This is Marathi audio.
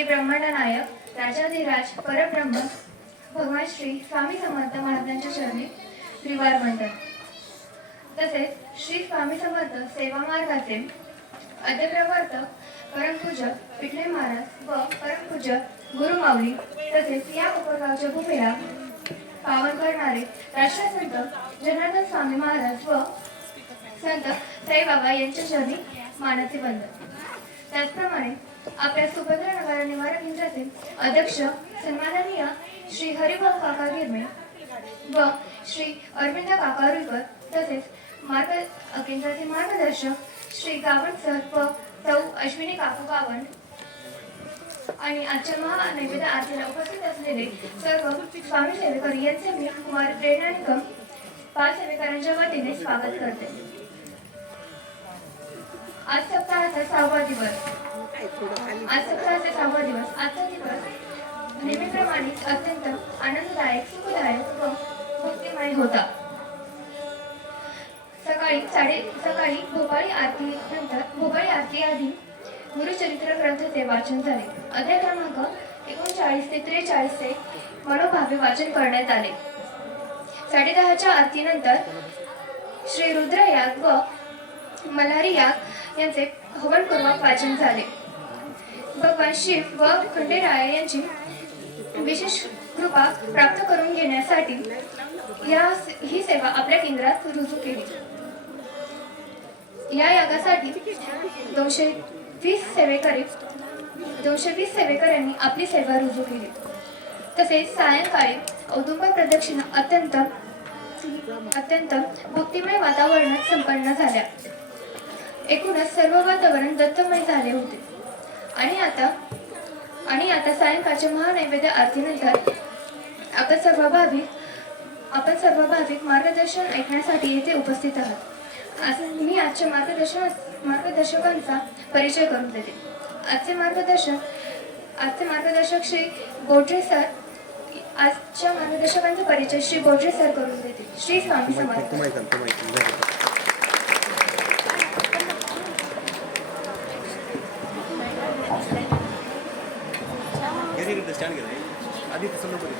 श्री ब्रह्मांडनायक राजाधिराज परब्रह्म भगवान श्री स्वामी समर्थ महाराजांच्या चरणी त्रिवार म्हणतात तसेच श्री स्वामी समर्थ सेवा मार्गाचे अध्यप्रवर्तक परमपूजक पिठले महाराज व परमपूजक गुरुमाऊली तसेच या उपगावच्या भूमीला पावन करणारे राष्ट्रसंत जनार्दन स्वामी महाराज व संत साईबाबा यांच्या चरणी मानाचे बंधन त्याचप्रमाणे आपल्या सुभद्रा नगर निवारण केंद्राचे अध्यक्ष सन्माननीय श्री हरिभाऊ काका गिरमे व श्री अरविंद काका रुईकर तसेच मार्ग केंद्राचे मार्गदर्शक श्री गावण सर व सौ अश्विनी काकू गावण आणि आजच्या महानैवेद्य आरतीला उपस्थित असलेले सर्व स्वामी सेवेकर यांचे मी कुमार प्रेरणा निगम पाच सेवेकरांच्या वतीने स्वागत करते. आज सप्ताहाचा सहावा दिवस? आज सप्ताहाचा सहावा दिवस? आजचा दिवस नेहमीप्रमाणे अत्यंत आनंददायक सुखदायक व भक्तिमय होता. सकाळी साडे सकाळी भोपाळी आरती नंतर भोपाळी आरती आधी गुरुचरित्र ग्रंथाचे वाचन झाले. अध्याय क्रमांक एकोणचाळीस ते त्रेचाळीसचे मनोभावे वाचन करण्यात आले. साडेदहाच्या आरतीनंतर श्री रुद्रयाग व मल्हारी याग यांचे हवनपूर्वक वाचन झाले. भगवान शिव व खंडेराय यांची विशेष कृपा प्राप्त करून घेण्यासाठी या ही सेवा आपल्या केंद्रात रुजू केली. या यागासाठी दोनशे वीस सेवेकरी दोनशे वीस सेवेकऱ्यांनी आपली सेवा रुजू केली. तसेच सायंकाळी औदुंब प्रदक्षिणा अत्यंत अत्यंत भक्तिमय वातावरणात संपन्न झाल्या. एकूणच सर्व वातावरण दत्तमय झाले होते. आणि आता आणि आता सायंकाळच्या महानैवेद्य आरतीनंतर आपण सर्व भाविक आपण सर्व भाविक मार्गदर्शन ऐकण्यासाठी येथे उपस्थित आहात. आज मी आजच्या मार्गदर्शन मार्गदर्शकांचा परिचय करून देते. आजचे मार्गदर्शक आजचे मार्गदर्शक श्री बोडरे सर आजच्या मार्गदर्शकांचा परिचय श्री बोडरे सर करून देते. श्री स्वामी समर्थ. ಹೇಗಿರುತ್ತೆ ಸ್ಟ್ಯಾಂಡ್ಗೆ ಅದಕ್ಕೆ ಸಂದರ್ಭದಲ್ಲಿ